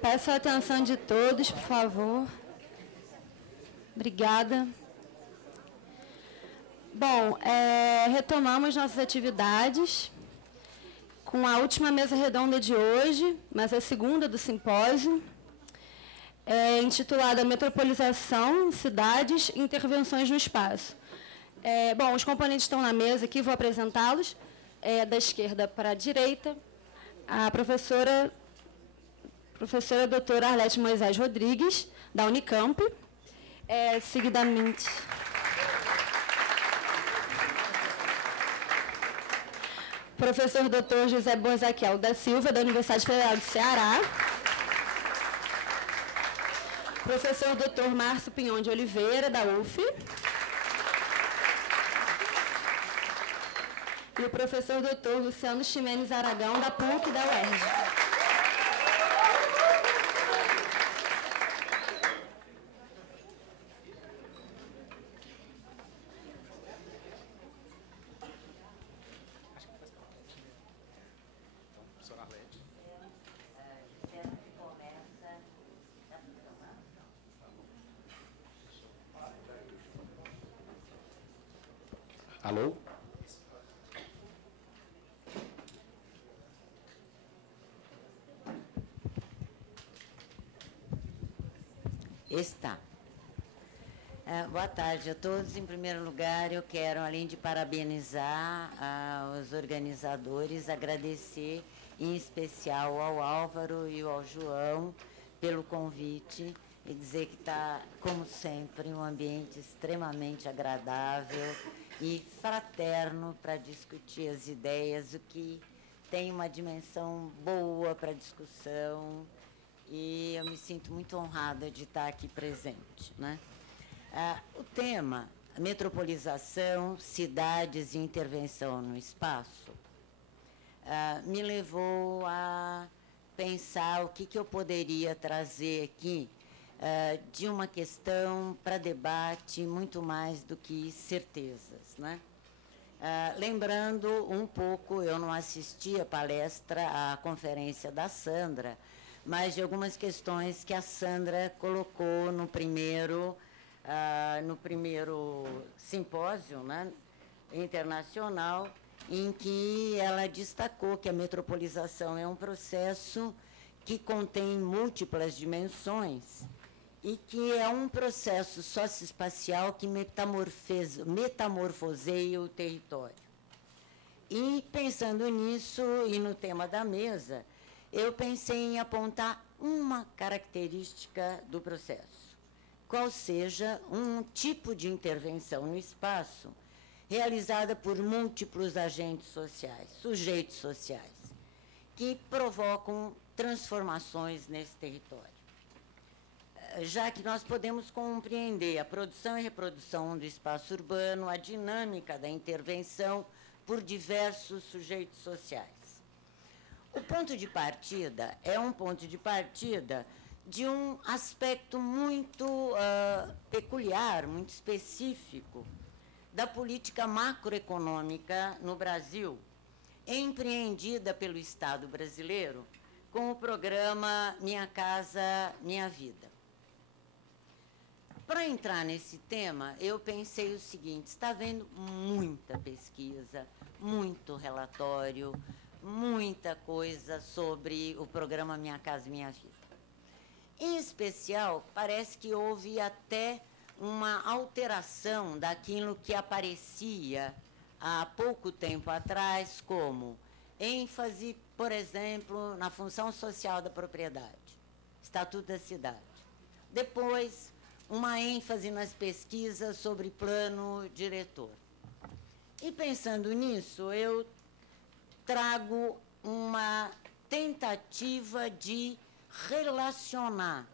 Peço a atenção de todos, por favor. Obrigada. Bom, retomamos nossas atividades com a última mesa redonda de hoje, mas a segunda do simpósio, intitulada Metropolização, Cidades e Intervenções no Espaço. Bom, os componentes estão na mesa aqui, vou apresentá-los. Da esquerda para a direita, a professora doutora Arlete Moisés Rodrigues, da Unicamp. Seguidamente, professor doutor José Bozaquiel da Silva, da Universidade Federal do Ceará. Professor doutor Márcio Pinhon de Oliveira, da UF. E o professor doutor Luciano Ximenes Aragão, da PUC da UERJ. Alô? Está. Boa tarde a todos. Em primeiro lugar, eu quero, além de parabenizar os organizadores, agradecer em especial ao Álvaro e ao João pelo convite e dizer que está, como sempre, um ambiente extremamente agradável e fraterno para discutir as ideias, o que tem uma dimensão boa para discussão. E eu me sinto muito honrada de estar aqui presente, né? O tema, metropolização, cidades e intervenção no espaço, me levou a pensar o que eu poderia trazer aqui de uma questão para debate muito mais do que certezas, né? Lembrando um pouco, eu não assisti a palestra, a conferência da Sandra, mas de algumas questões que a Sandra colocou no primeiro simpósio, né, internacional, em que ela destacou que a metropolização é um processo que contém múltiplas dimensões e que é um processo socioespacial que metamorfoseia o território. E, pensando nisso, e no tema da mesa, eu pensei em apontar uma característica do processo, qual seja um tipo de intervenção no espaço realizada por múltiplos agentes sociais, sujeitos sociais, que provocam transformações nesse território. Já que nós podemos compreender a produção e reprodução do espaço urbano, a dinâmica da intervenção por diversos sujeitos sociais. O ponto de partida é um ponto de partida de um aspecto muito peculiar, muito específico da política macroeconômica no Brasil, empreendida pelo Estado brasileiro com o programa Minha Casa Minha Vida. Para entrar nesse tema, eu pensei o seguinte: está havendo muita pesquisa, muito relatório, muita coisa sobre o programa Minha Casa Minha Vida. Em especial, parece que houve até uma alteração daquilo que aparecia há pouco tempo atrás como ênfase, por exemplo, na função social da propriedade, Estatuto da Cidade. Depois, uma ênfase nas pesquisas sobre plano diretor. E pensando nisso, eu trago uma tentativa de relacionar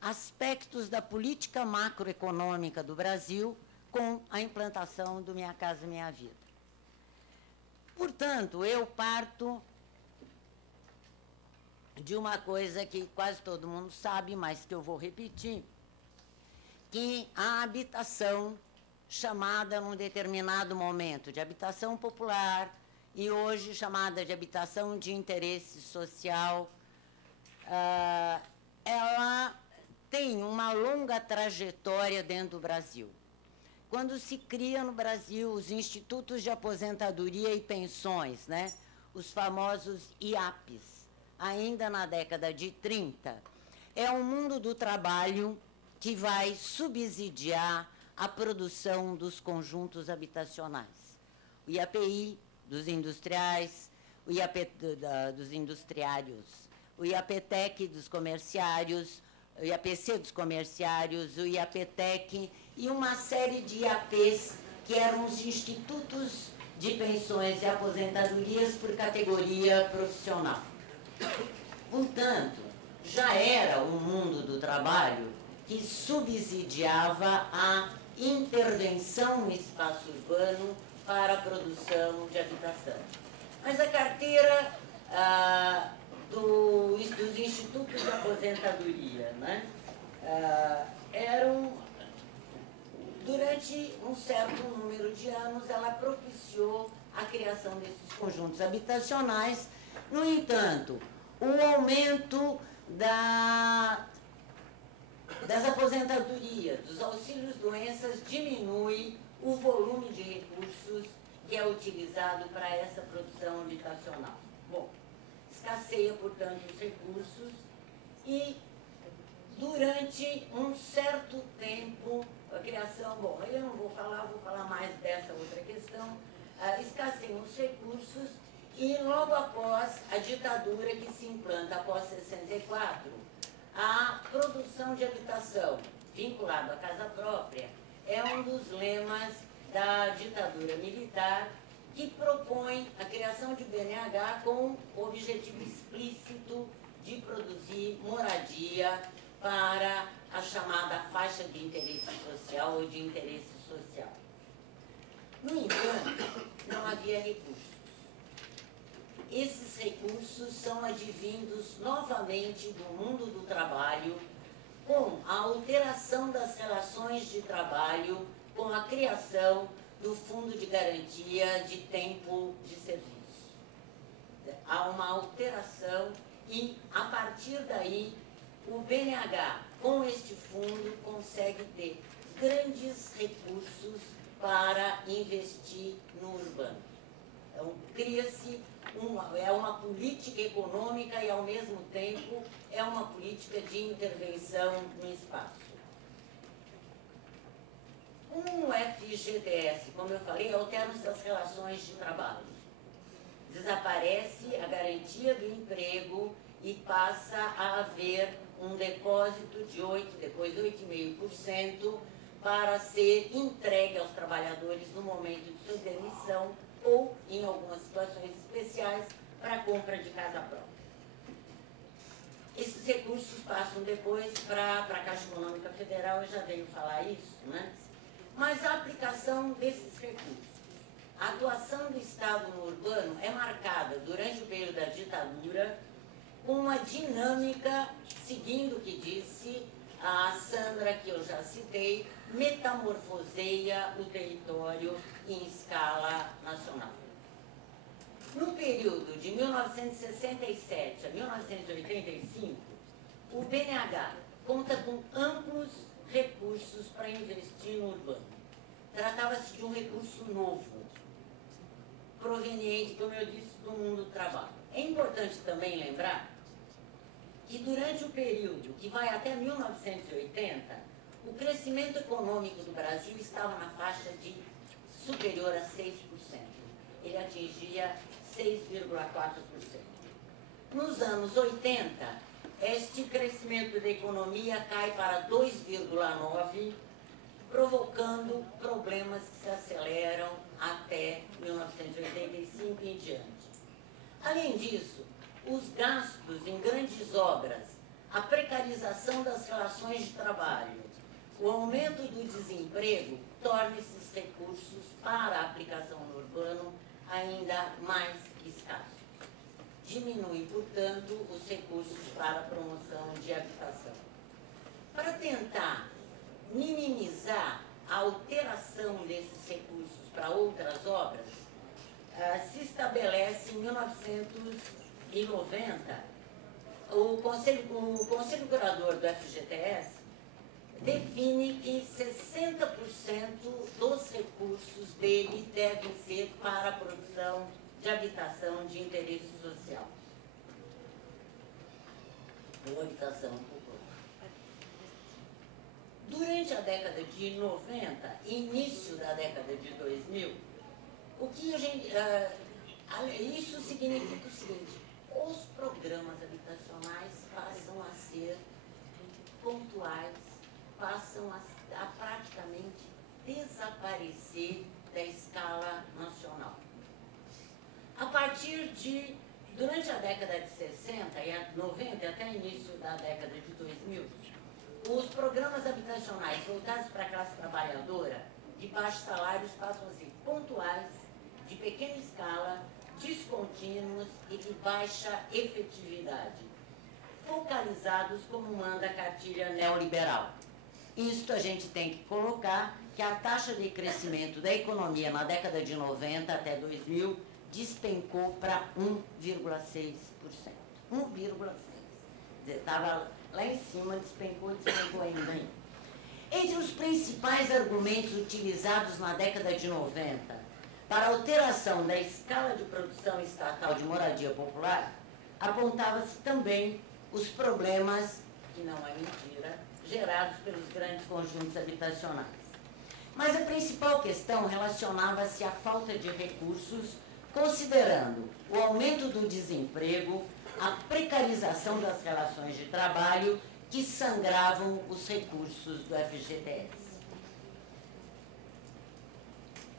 aspectos da política macroeconômica do Brasil com a implantação do Minha Casa Minha Vida. Portanto, eu parto de uma coisa que quase todo mundo sabe, mas que eu vou repetir, que a habitação, chamada num determinado momento de habitação popular e hoje chamada de habitação de interesse social, ela tem uma longa trajetória dentro do Brasil. Quando se cria no Brasil os institutos de aposentadoria e pensões, né, os famosos IAPs, ainda na década de 30, é o mundo do trabalho que vai subsidiar a produção dos conjuntos habitacionais. O IAPI dos industriais, o IAP dos industriários, o IAPTEC dos comerciários, o IAPC dos comerciários, o IAPTEC e uma série de IAPs que eram os institutos de pensões e aposentadorias por categoria profissional. Portanto, já era um mundo do trabalho que subsidiava a intervenção no espaço urbano para a produção de habitação. Mas a carteira dos institutos de aposentadoria, né, durante um certo número de anos, ela propiciou a criação desses conjuntos habitacionais. No entanto, o aumento das aposentadorias, dos auxílios-doenças, diminui o volume de recursos que é utilizado para essa produção habitacional. Bom, escasseia, portanto, os recursos e, durante um certo tempo, a criação, bom, eu não vou falar mais dessa outra questão, escasseiam os recursos e, logo após a ditadura que se implanta após 64, a produção de habitação vinculada à casa própria é um dos lemas da ditadura militar, que propõe a criação de BNH com o objetivo explícito de produzir moradia para a chamada faixa de interesse social ou de interesse social. No entanto, não havia recursos. Esses recursos são advindos novamente do mundo do trabalho, com a alteração das relações de trabalho, com a criação do Fundo de Garantia de Tempo de Serviço. Há uma alteração e, a partir daí, o BNH, com este fundo, consegue ter grandes recursos para investir no urbano. Então, cria-se uma política econômica e, ao mesmo tempo, é uma política de intervenção no espaço. Com o FGTS, como eu falei, alteram-se as relações de trabalho. Desaparece a garantia do emprego e passa a haver um depósito de 8%, depois 8,5%, para ser entregue aos trabalhadores no momento de sua demissão ou, em algumas situações especiais, para a compra de casa própria. Esses recursos passam depois para a Caixa Econômica Federal, eu já venho falar isso, né? Mas a aplicação desses recursos, a atuação do Estado no urbano é marcada, durante o período da ditadura, com uma dinâmica, seguindo o que disse a Sandra, que eu já citei, metamorfoseia o território em escala nacional. No período de 1967 a 1985, o BNH conta com amplos recursos para investir no urbano. Tratava-se de um recurso novo, proveniente, como eu disse, do mundo do trabalho. É importante também lembrar que durante o período que vai até 1980, o crescimento econômico do Brasil estava na faixa de superior a 6%. Ele atingia 6,4%. Nos anos 80, este crescimento da economia cai para 2,9%, provocando problemas que se aceleram até 1985 e em diante. Além disso, os gastos em grandes obras, a precarização das relações de trabalho, o aumento do desemprego torna esses recursos para a aplicação no urbano ainda mais escassos. Diminui, portanto, os recursos para a promoção de habitação. Para tentar minimizar a alteração desses recursos para outras obras, se estabelece em 1990 o Conselho Curador do FGTS define que 60% dos recursos dele devem ser para a produção de habitação de interesse social. Ou habitação popular. Durante a década de 90, início da década de 2000, o que a gente... isso significa o seguinte: os programas habitacionais passam a ser pontuais, passam a praticamente desaparecer da escala nacional. A partir de, durante a década de 60 e a 90, até o início da década de 2000, os programas habitacionais voltados para a classe trabalhadora, de baixos salários, passam a ser pontuais, de pequena escala, descontínuos e de baixa efetividade, focalizados como manda a cartilha neoliberal. Isto a gente tem que colocar que a taxa de crescimento da economia na década de 90 até 2000 despencou para 1,6%. 1,6%. Estava lá em cima, despencou ainda. Entre os principais argumentos utilizados na década de 90 para a alteração da escala de produção estatal de moradia popular, apontava-se também os problemas, que não é mentira, gerados pelos grandes conjuntos habitacionais. Mas a principal questão relacionava-se à falta de recursos, considerando o aumento do desemprego, a precarização das relações de trabalho que sangravam os recursos do FGTS.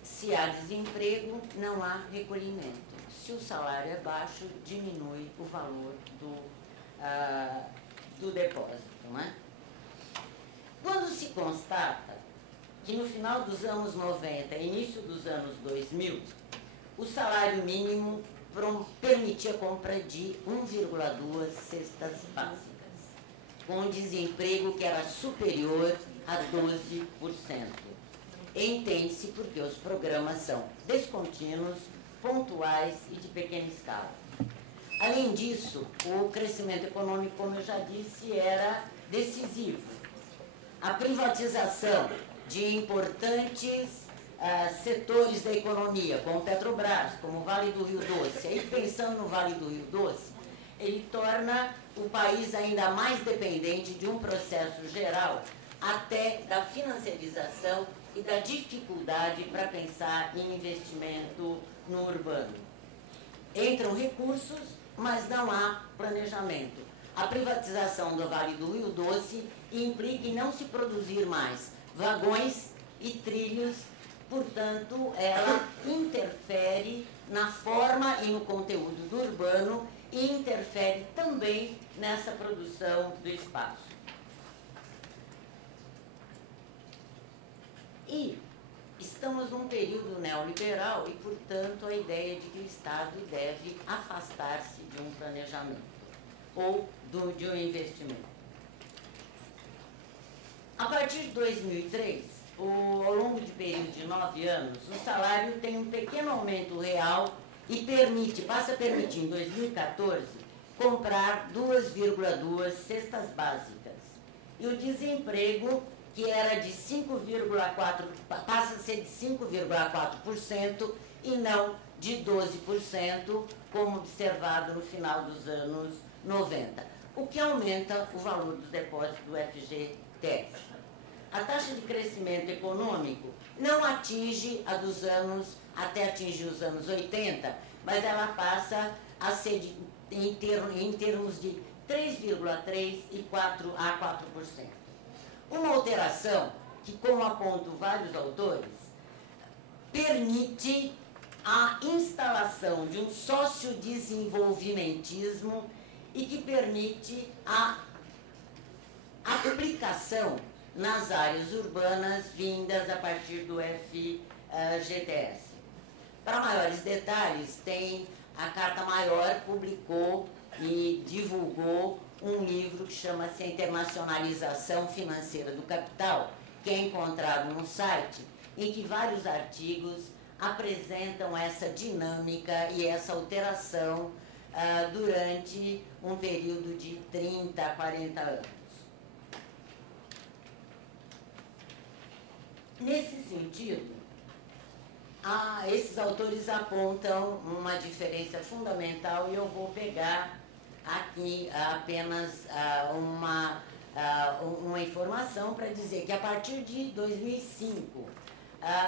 Se há desemprego, não há recolhimento. Se o salário é baixo, diminui o valor do depósito, não é? Quando se constata que no final dos anos 90 e início dos anos 2000, o salário mínimo permitia a compra de 1,2 cestas básicas, com um desemprego que era superior a 12%. Entende-se porque os programas são descontínuos, pontuais e de pequena escala. Além disso, o crescimento econômico, como eu já disse, era decisivo. A privatização de importantes setores da economia, como Petrobras, como o Vale do Rio Doce. Aí, pensando no Vale do Rio Doce, ele torna o país ainda mais dependente de um processo geral, até da financiarização e da dificuldade para pensar em investimento no urbano. Entram recursos, mas não há planejamento. A privatização do Vale do Rio Doce implica em não se produzir mais vagões e trilhos, portanto, ela interfere na forma e no conteúdo do urbano e interfere também nessa produção do espaço. E estamos num período neoliberal e, portanto, a ideia de que o Estado deve afastar-se de um planejamento ou de um investimento. A partir de 2003, ao longo de período de 9 anos, o salário tem um pequeno aumento real e passa a permitir, em 2014, comprar 2,2 cestas básicas. E o desemprego, que era de 5,4%, passa a ser de 5,4% e não de 12%, como observado no final dos anos 90, o que aumenta o valor dos depósitos do FGTS. A taxa de crescimento econômico não atinge a dos anos, até atingir os anos 80, mas ela passa a ser em termos de 3,3% e 4%. Uma alteração que, como apontam vários autores, permite a instalação de um sociodesenvolvimentismo e que permite a aplicação nas áreas urbanas vindas a partir do FGTS. Para maiores detalhes, a Carta Maior publicou e divulgou um livro que chama-se A Internacionalização Financeira do Capital, que é encontrado no site, em que vários artigos apresentam essa dinâmica e essa alteração durante um período de 30 a 40 anos. Nesse sentido, esses autores apontam uma diferença fundamental e eu vou pegar aqui apenas uma informação para dizer que a partir de 2005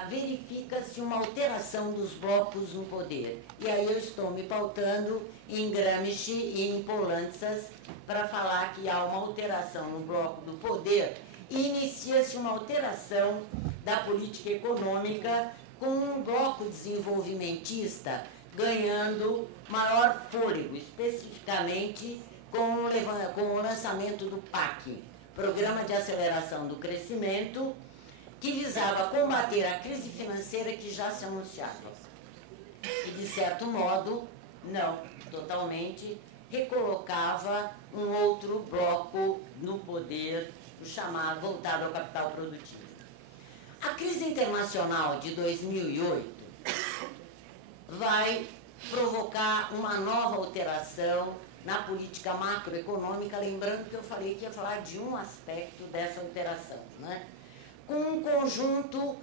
verifica-se uma alteração dos blocos no poder. E aí eu estou me pautando em Gramsci e em Poulantzas para falar que há uma alteração no bloco do poder e inicia-se uma alteração da política econômica com um bloco desenvolvimentista ganhando maior fôlego, especificamente com o lançamento do PAC, Programa de Aceleração do Crescimento, que visava combater a crise financeira que já se anunciava. E, de certo modo, não totalmente, recolocava um outro bloco no poder, o chamado voltado ao capital produtivo. A crise internacional de 2008 vai provocar uma nova alteração na política macroeconômica, lembrando que eu falei que ia falar de um aspecto dessa alteração, né? Com um conjunto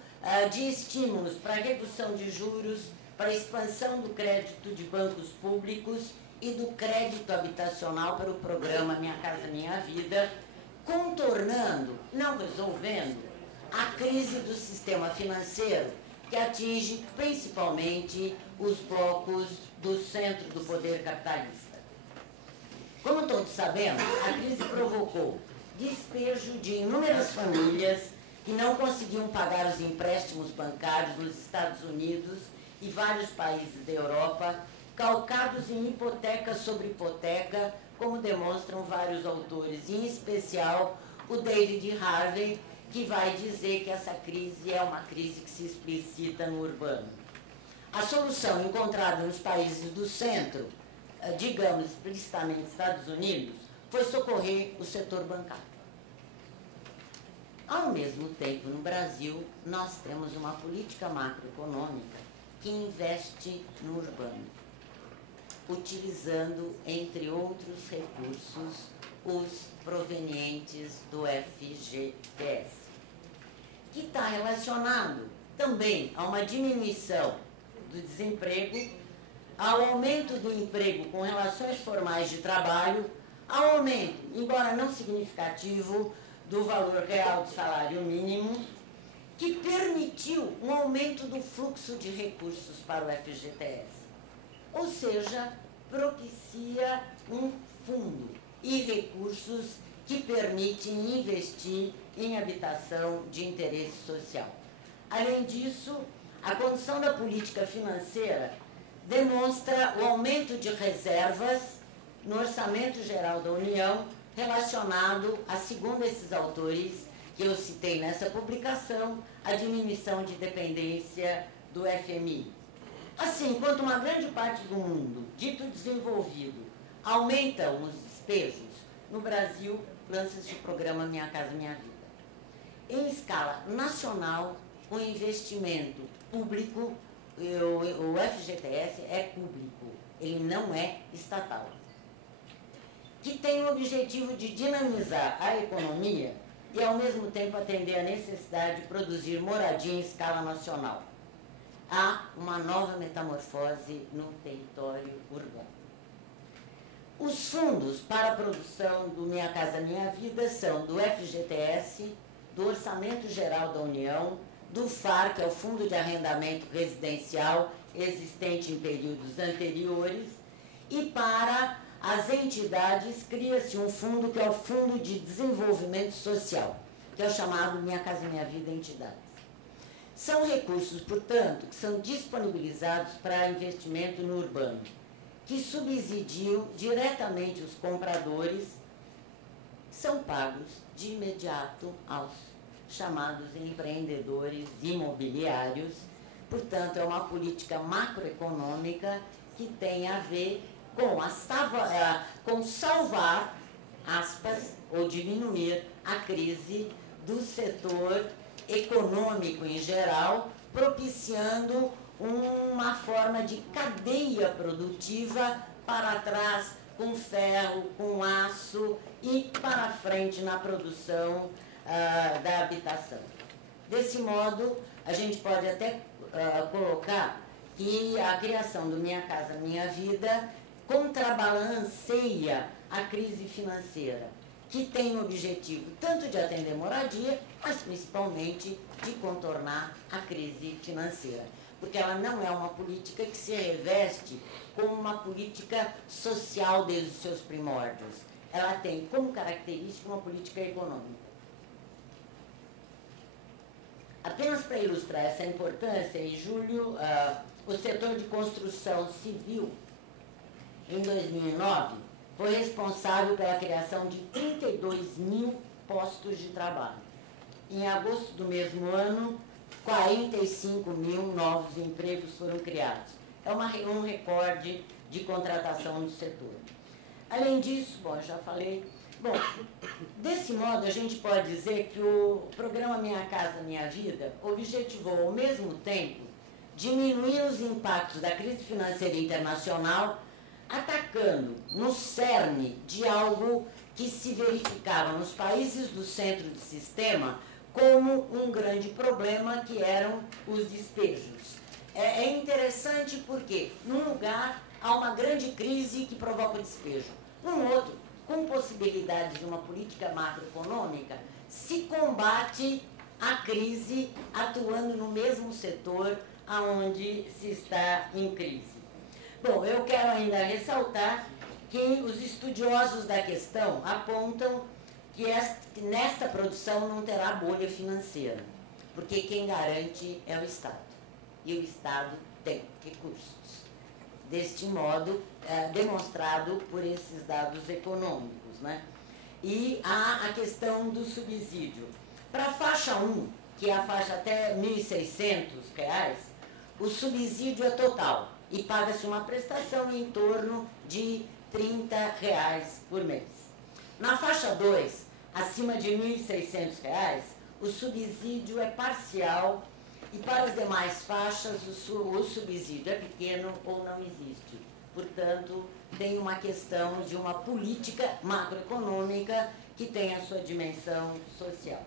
de estímulos para a redução de juros, para a expansão do crédito de bancos públicos e do crédito habitacional para o programa Minha Casa Minha Vida, contornando, não resolvendo, a crise do sistema financeiro, que atinge principalmente os blocos do centro do poder capitalista. Como todos sabemos, a crise provocou despejo de inúmeras famílias que não conseguiam pagar os empréstimos bancários nos Estados Unidos e vários países da Europa, calcados em hipoteca sobre hipoteca, como demonstram vários autores, em especial o David Harvey, que vai dizer que essa crise é uma crise que se explicita no urbano. A solução encontrada nos países do centro, digamos explicitamente Estados Unidos, foi socorrer o setor bancário. Ao mesmo tempo, no Brasil, nós temos uma política macroeconômica que investe no urbano, utilizando, entre outros recursos, os provenientes do FGTS, que está relacionado também a uma diminuição do desemprego, ao aumento do emprego com relações formais de trabalho, ao aumento, embora não significativo, do valor real do salário mínimo, que permitiu um aumento do fluxo de recursos para o FGTS. Ou seja, propicia um fundo e recursos que permitem investir em habitação de interesse social. Além disso, a condição da política financeira demonstra o aumento de reservas no Orçamento Geral da União relacionado a, segundo esses autores que eu citei nessa publicação, a diminuição de dependência do FMI. Assim, enquanto uma grande parte do mundo, dito desenvolvido, aumenta os despejos, no Brasil lança-se o programa Minha Casa Minha Vida. Em escala nacional, o investimento público, o FGTS é público, ele não é estatal, que tem o objetivo de dinamizar a economia e, ao mesmo tempo, atender a necessidade de produzir moradia em escala nacional. Há uma nova metamorfose no território urbano. Os fundos para a produção do Minha Casa Minha Vida são do FGTS, do Orçamento Geral da União, do FAR, que é o Fundo de Arrendamento Residencial, existente em períodos anteriores, e para as entidades cria-se um fundo que é o Fundo de Desenvolvimento Social, que é o chamado Minha Casa Minha Vida Entidades. São recursos, portanto, que são disponibilizados para investimento no urbano, que subsidiam diretamente os compradores, são pagos de imediato aos chamados empreendedores imobiliários. Portanto, é uma política macroeconômica que tem a ver com salvar, aspas, ou diminuir a crise do setor econômico em geral, propiciando uma forma de cadeia produtiva para trás com ferro, com aço e para frente na produção da habitação. Desse modo, a gente pode até colocar que a criação do Minha Casa Minha Vida contrabalanceia a crise financeira, que tem o objetivo tanto de atender moradia, mas principalmente de contornar a crise financeira. Porque ela não é uma política que se reveste como uma política social desde os seus primórdios. Ela tem como característica uma política econômica. Apenas para ilustrar essa importância, em julho, o setor de construção civil, em 2009, foi responsável pela criação de 32 mil postos de trabalho. Em agosto do mesmo ano, 45 mil novos empregos foram criados. É um recorde de contratação no setor. Além disso, bom, já falei. Bom, desse modo, a gente pode dizer que o programa Minha Casa Minha Vida objetivou, ao mesmo tempo, diminuir os impactos da crise financeira internacional, atacando no cerne de algo que se verificava nos países do centro do sistema como um grande problema, que eram os despejos. É interessante porque, num lugar, há uma grande crise que provoca o despejo. Num outro, com possibilidade de uma política macroeconômica, se combate a crise atuando no mesmo setor aonde se está em crise. Bom, eu quero ainda ressaltar que os estudiosos da questão apontam que nesta produção não terá bolha financeira, porque quem garante é o Estado, e o Estado tem recursos. Deste modo, demonstrado por esses dados econômicos, né? E há a questão do subsídio. Para a faixa 1, que é a faixa até R$ 1.600, o subsídio é total e paga-se uma prestação em torno de R$ 30 por mês. Na faixa 2, acima de R$ 1.600, o subsídio é parcial e para as demais faixas o subsídio é pequeno ou não existe. Portanto, tem uma questão de uma política macroeconômica que tem a sua dimensão social.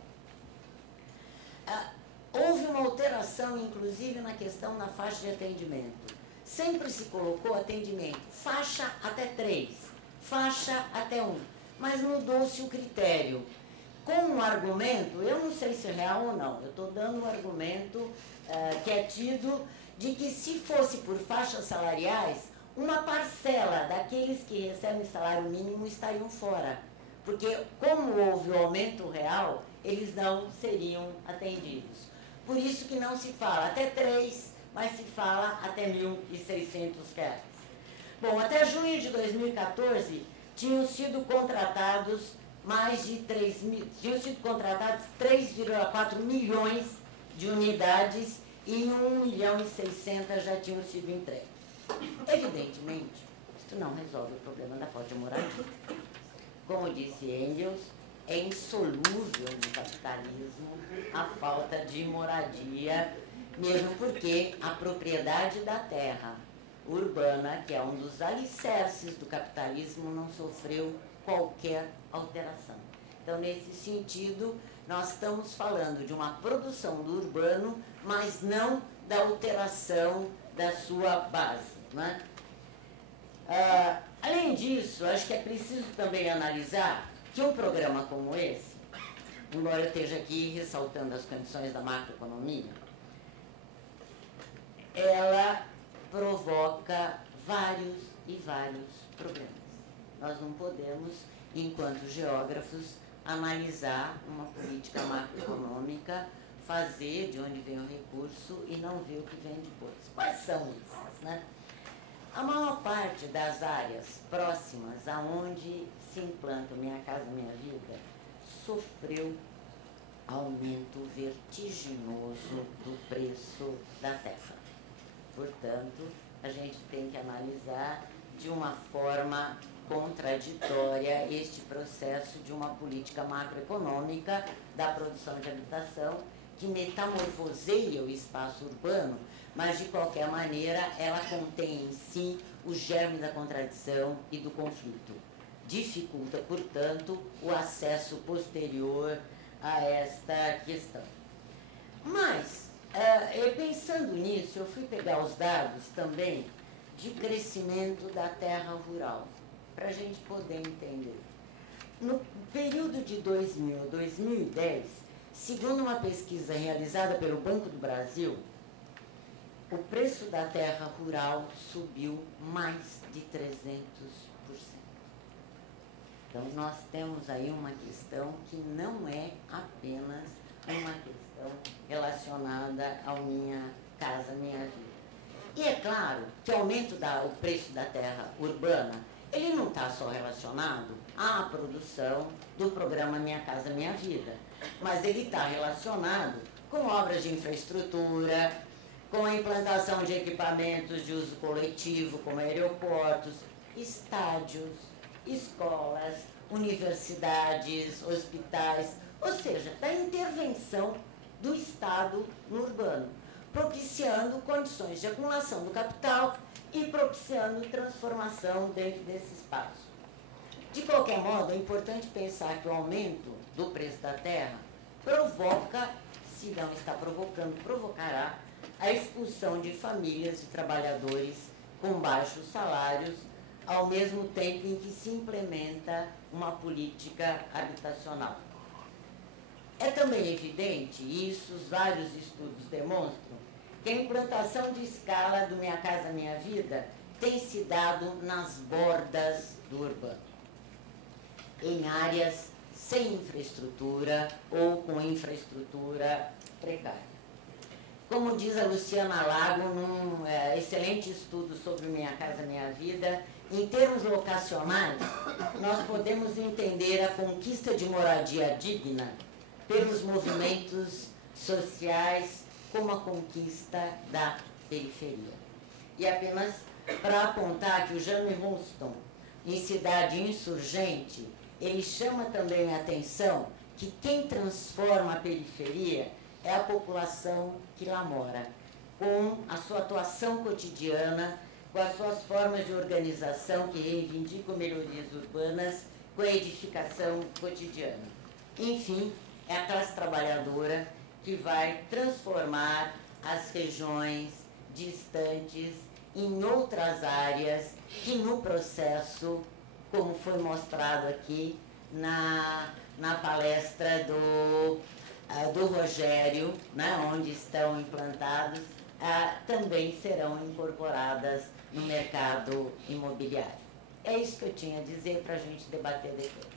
Houve uma alteração, inclusive, na questão na faixa de atendimento. Sempre se colocou atendimento faixa até 3, faixa até 1, mas mudou-se o critério. Com um argumento, eu não sei se é real ou não, eu estou dando um argumento que é tido de que se fosse por faixas salariais, uma parcela daqueles que recebem salário mínimo estariam fora, porque como houve o aumento real, eles não seriam atendidos. Por isso que não se fala até 3, mas se fala até R$ 1.600. Bom, até junho de 2014, tinham sido contratados tinham sido contratados 3,4 milhões de unidades e 1.600.000 já tinham sido entregues. Evidentemente, isso não resolve o problema da falta de moradia. Como disse Engels, é insolúvel no capitalismo a falta de moradia, mesmo porque a propriedade da terra urbana, que é um dos alicerces do capitalismo, não sofreu qualquer alteração. Então, nesse sentido, nós estamos falando de uma produção do urbano, mas não da alteração da sua base, né? Além disso, acho que é preciso também analisar que um programa como esse, embora eu esteja aqui ressaltando as condições da macroeconomia, ela provoca vários e vários problemas. Nós não podemos, enquanto geógrafos, analisar uma política macroeconômica, fazer de onde vem o recurso e não ver o que vem depois. Quais são esses, né? A maior parte das áreas próximas aonde se implanta Minha Casa Minha Vida sofreu aumento vertiginoso do preço da terra. Portanto, a gente tem que analisar de uma forma contraditória este processo de uma política macroeconômica da produção de habitação que metamorfoseia o espaço urbano, mas de qualquer maneira ela contém em si o germe da contradição e do conflito. Dificulta, portanto, o acesso posterior a esta questão. Mas, pensando nisso, eu fui pegar os dados também de crescimento da terra rural, para a gente poder entender. No período de 2000 a 2010, segundo uma pesquisa realizada pelo Banco do Brasil, o preço da terra rural subiu mais de 300%. Então, nós temos aí uma questão que não é apenas uma questão relacionada à Minha Casa Minha Vida. E é claro que o aumento do preço da terra urbana, ele não está só relacionado à produção do programa Minha Casa Minha Vida, mas ele está relacionado com obras de infraestrutura, com a implantação de equipamentos de uso coletivo, como aeroportos, estádios, escolas, universidades, hospitais, ou seja, da intervenção do Estado no urbano, propiciando condições de acumulação do capital e propiciando transformação dentro desse espaço. De qualquer modo, é importante pensar que o aumento do preço da terra provoca, se não está provocando, provocará a expulsão de famílias e trabalhadores com baixos salários, ao mesmo tempo em que se implementa uma política habitacional. É também evidente, e isso os vários estudos demonstram, que a implantação de escala do Minha Casa Minha Vida tem se dado nas bordas do urbano, em áreas sem infraestrutura ou com infraestrutura precária. Como diz a Luciana Lago, num excelente estudo sobre Minha Casa Minha Vida, em termos locacionais, nós podemos entender a conquista de moradia digna pelos movimentos sociais como a conquista da periferia. E apenas para apontar que o Jamie Houston, em Cidade Insurgente, ele chama também a atenção que quem transforma a periferia é a população que lá mora, com a sua atuação cotidiana, com as suas formas de organização que reivindicam melhorias urbanas, com a edificação cotidiana. Enfim, é a classe trabalhadora que vai transformar as regiões distantes em outras áreas que no processo, como foi mostrado aqui na palestra do Rogério, né, onde estão implantados, também serão incorporadas no mercado imobiliário. É isso que eu tinha a dizer para a gente debater depois.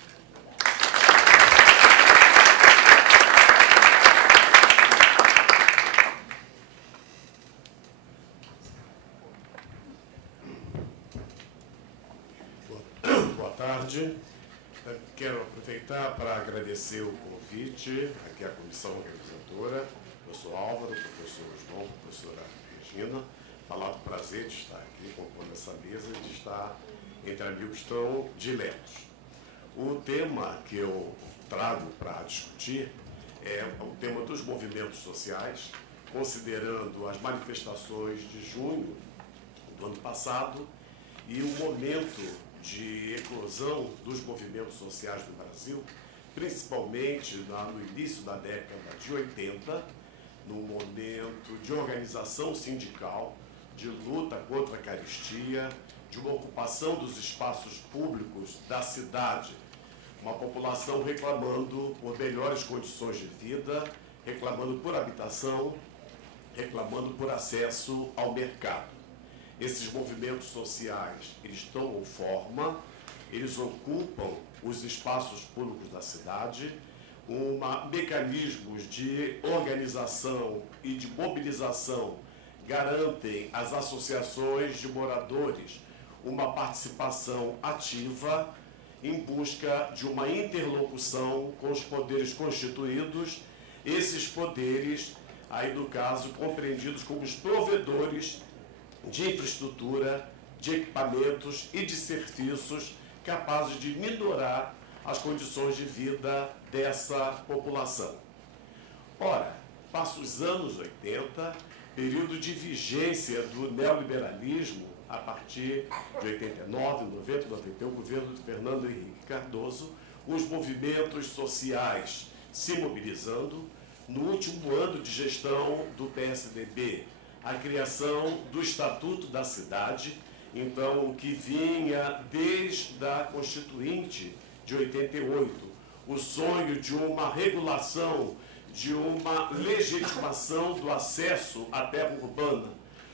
Boa tarde. Quero aproveitar para agradecer o convite aqui à comissão organizadora, professor Álvaro, professor João, professora Regina, falar do prazer de estar aqui compondo essa mesa e de estar entre amigos tão diletos. O tema que eu trago para discutir é o tema dos movimentos sociais, considerando as manifestações de junho do ano passado e o momento de eclosão dos movimentos sociais no Brasil, principalmente no início da década de 80, no momento de organização sindical, de luta contra a carestia, de uma ocupação dos espaços públicos da cidade, uma população reclamando por melhores condições de vida, reclamando por habitação, reclamando por acesso ao mercado. Esses movimentos sociais, eles tomam forma, eles ocupam os espaços públicos da cidade, mecanismos de organização e de mobilização garantem às associações de moradores uma participação ativa em busca de uma interlocução com os poderes constituídos, esses poderes, aí no caso, compreendidos como os provedores de infraestrutura, de equipamentos e de serviços capazes de minorar as condições de vida dessa população. Ora, passa os anos 80, período de vigência do neoliberalismo a partir de 89, 90, 91, o governo de Fernando Henrique Cardoso, os movimentos sociais se mobilizando. No último ano de gestão do PSDB, a criação do Estatuto da Cidade, então, o que vinha desde a Constituinte de 88, o sonho de uma regulação, de uma legitimação do acesso à terra urbana,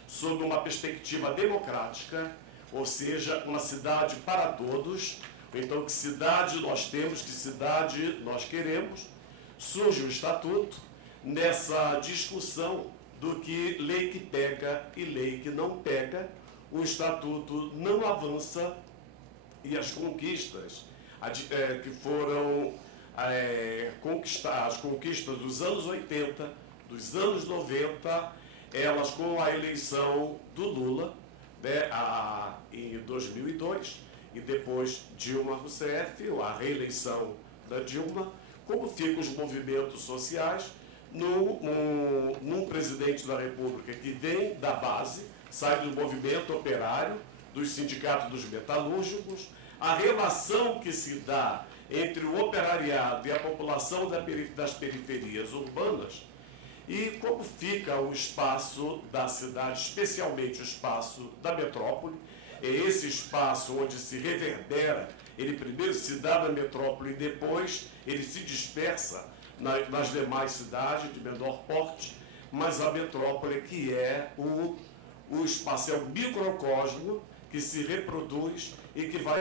sob uma perspectiva democrática, ou seja, uma cidade para todos. Então, que cidade nós temos, que cidade nós queremos. Surge o Estatuto nessa discussão do que lei que pega e lei que não pega. O Estatuto não avança e as conquistas que foram conquistadas, as conquistas dos anos 80, dos anos 90, elas com a eleição do Lula, né, em 2002, e depois Dilma Rousseff, a reeleição da Dilma, como ficam os movimentos sociais num presidente da República que vem da base, sai do movimento operário, dos sindicatos dos metalúrgicos, a relação que se dá entre o operariado e a população das periferias urbanas, e como fica o espaço da cidade, especialmente o espaço da metrópole. É esse espaço onde se reverbera, ele primeiro se dá na metrópole e depois ele se dispersa nas demais cidades de menor porte, mas a metrópole que é o espaço, é o microcosmo que se reproduz e que vai